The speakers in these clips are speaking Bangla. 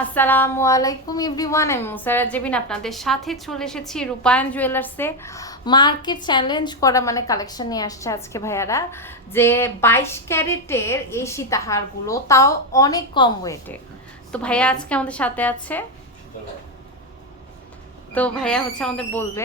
আসসালামু আলাইকুম এভরিওয়ান, আমি মুসারাত জেবিন আপনাদের সাথে চলে এসেছি রূপায়ণ জুয়েলার্সে মার্কেট চ্যালেঞ্জ করা মানে কালেকশন নিয়ে আসছে আজকে ভাইয়ারা। যে বাইশ ক্যারেটের এই সীতাহারগুলো, তাও অনেক কম ওয়েটের তো ভাইয়া আজকে আমাদের সাথে আছে। তো ভাইয়া হচ্ছে আমাদের বলবে।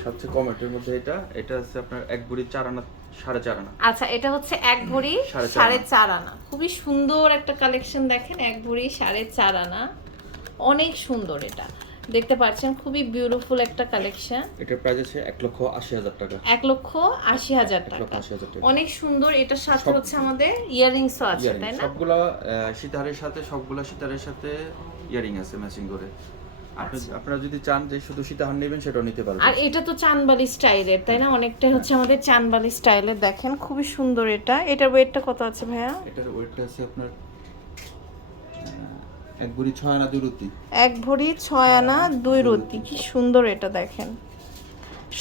সবচেয়ে কম এটার মধ্যে এটা এটা হচ্ছে আপনার এক বুড়ি চার আনা সাড়ে চার আনা। আচ্ছা এটা হচ্ছে এক ভরি সাড়ে চার আনা। খুবই সুন্দর একটা কালেকশন দেখেন এক ভরি সাড়ে চার আনা। অনেক সুন্দর এটা। দেখতে পাচ্ছেন খুবই বিউটিফুল একটা কালেকশন। এটার প্রাইস আছে এক লক্ষ আশি হাজার টাকা। এক লক্ষ আশি হাজার টাকা। অনেক সুন্দর এটার সাথে হচ্ছে আমাদের ইয়ারিংসও আছে তাই না? সবগুলা আহ, সীতাহারের সাথে সবগুলা সীতাহারের সাথে ইয়ারিং আছে ম্যাচিং করে। আপনারা যদি চান যে শুধু সীতাহার নেবেন সেটাও নিতে পারবেন। আর এটা তো চানবালি স্টাইলের তাই না? অনেকটাই হচ্ছে আমাদের চানবালি স্টাইলের দেখেন খুবই সুন্দর এটা। এটার ওয়েটটা কত আছে ভাইয়া? এটার ওয়েটটা আছে আপনার এক বুড়ি ছয় আনা দুই রুতি এক ভরি ছয় আনা দুই রতি কি সুন্দর এটা দেখেন।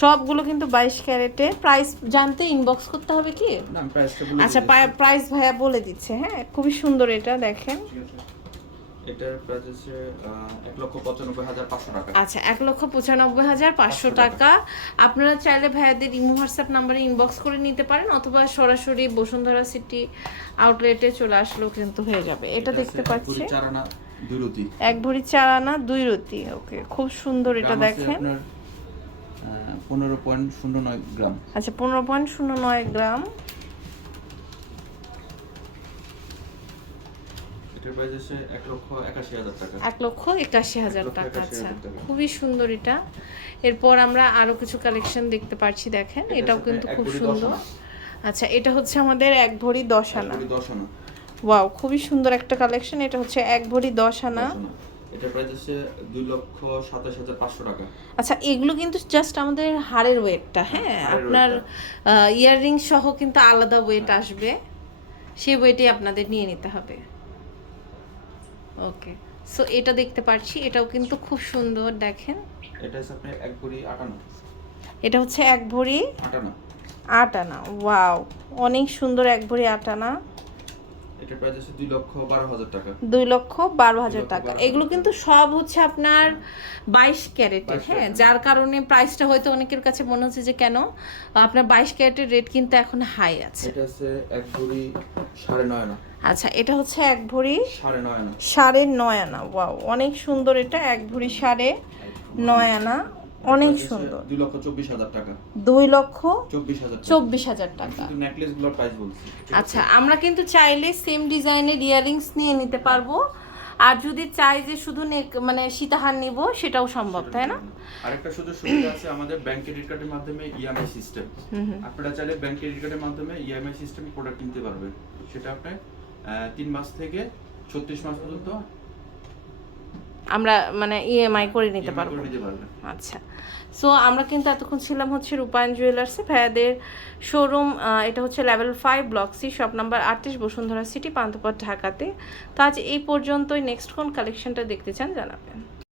সবগুলো কিন্তু বাইশ ক্যারেটে। প্রাইস জানতে ইনবক্স করতে হবে কি? আচ্ছা। প্রাইস ভাইয়া বলে দিচ্ছে হ্যাঁ? খুবই সুন্দর এটা দেখেন। এটার প্রাইস আছে এক লক্ষ পঁচানব্বই হাজার পাঁচশো টাকা। আচ্ছা এক লক্ষ পঁচানব্বই হাজার পাঁচশো টাকা। আপনারা চাইলে ভাইয়াদের ইমো হোয়াটসঅ্যাপ নাম্বারে ইনবক্স করে নিতে পারেন অথবা সরাসরি বসুন্ধরা সিটি আউটলেটে চলে আসলেও কিন্তু হয়ে যাবে। এটা দেখতে পাচ্ছি এক ভরি চার আনা দুই রতি ওকে খুব সুন্দর এটা দেখেন। পনেরো পয়েন্ট শূন্য নয় গ্রাম। আচ্ছা পনেরো পয়েন্ট শূন্য নয় গ্রাম। এটার প্রাইস আছে এক লক্ষ একাশি হাজার টাকা। লক্ষ আচ্ছা। খুবই সুন্দর এটা। এরপর আমরা আরও কিছু কালেকশন দেখতে পাচ্ছি দেখেন। এটাও কিন্তু খুব সুন্দর। আচ্ছা এটা হচ্ছে আমাদের এক ভরি দশ এক আনা। ওয়াও খুবই সুন্দর একটা কালেকশন এটা হচ্ছে এক ভরি দশ আনা। দশ আনা। এটার প্রাইস আছে দুই লক্ষ সাতাশ হাজার পাঁচশো টাকা। আচ্ছা এগুলো কিন্তু জাস্ট আমাদের হাড়ের ওয়েটটা হ্যাঁ আপনার ইয়াররিং সহ কিন্তু আলাদা ওয়েট আসবে। সেই ওয়েটই আপনাদের নিয়ে নিতে হবে। ওকে সো এটা দেখতে পাচ্ছি এটাও কিন্তু খুব সুন্দর দেখেন। এটা হচ্ছে আপনার এক ভরি আটানা এটা হচ্ছে এক ভরি আটানা আট আনা ওয়াও অনেক সুন্দর এক ভরি আট আনা এটার প্রাইস আছে দুই লক্ষ বারো হাজার টাকা। দুই লক্ষ বারো হাজার টাকা। এগুলো কিন্তু সব হচ্ছে আপনার বাইশ ক্যারেটের হ্যাঁ? যার কারণে প্রাইসটা হয়তো অনেকের কাছে মনে হচ্ছে যে কেন? আপনার বাইশ ক্যারেটের রেট কিন্তু এখন হাই আছে। এটা হচ্ছে এক ভরি সাড়ে নয় আনা। আচ্ছা এটা হচ্ছে এক ভরি সাড়ে নয় আনা। ওয়াও অনেক সুন্দর এটা এক ভরি সাড়ে নয় আনা অনেক সুন্দর। দুই লক্ষ চব্বিশ হাজার টাকা। দুই লক্ষ চব্বিশ হাজার টাকা। আচ্ছা আমরা কিন্তু চাইলে সেম ডিজাইনের ইয়ারিংস নিয়ে নিতে পারব। আর যদি চাই যে শুধু নেক মানে সীতাহার নিব সেটাও সম্ভব তাই না? আরেকটা সুযোগ সুবিধা আছে আমাদের ব্যাংক ক্রেডিট কার্ডের মাধ্যমে ইএমআই সিস্টেম আপনারা চাইলে ব্যাংক ক্রেডিট কার্ডের মাধ্যমে ইএমআই সিস্টেম প্রোডাক্ট কিনতে পারবেন। সেটা আপনি তিন মাস থেকে ছত্রিশ মাস পর্যন্ত আমরা মানে ইএমআই করে নিতে পারব। করে নিতে পারবেন আচ্ছা। সো আমরা কিন্তু এতক্ষণ ছিলাম হচ্ছে রূপায়ণ জুয়েলার্সে ভাইয়াদের শোরুম এটা হচ্ছে level five block C shop number আটত্রিশ বসুন্ধরা সিটি পান্তপথ ঢাকাতে। তো আজ এই পর্যন্তই। নেক্সট কোন কালেকশনটা দেখতে চান জানাবেন।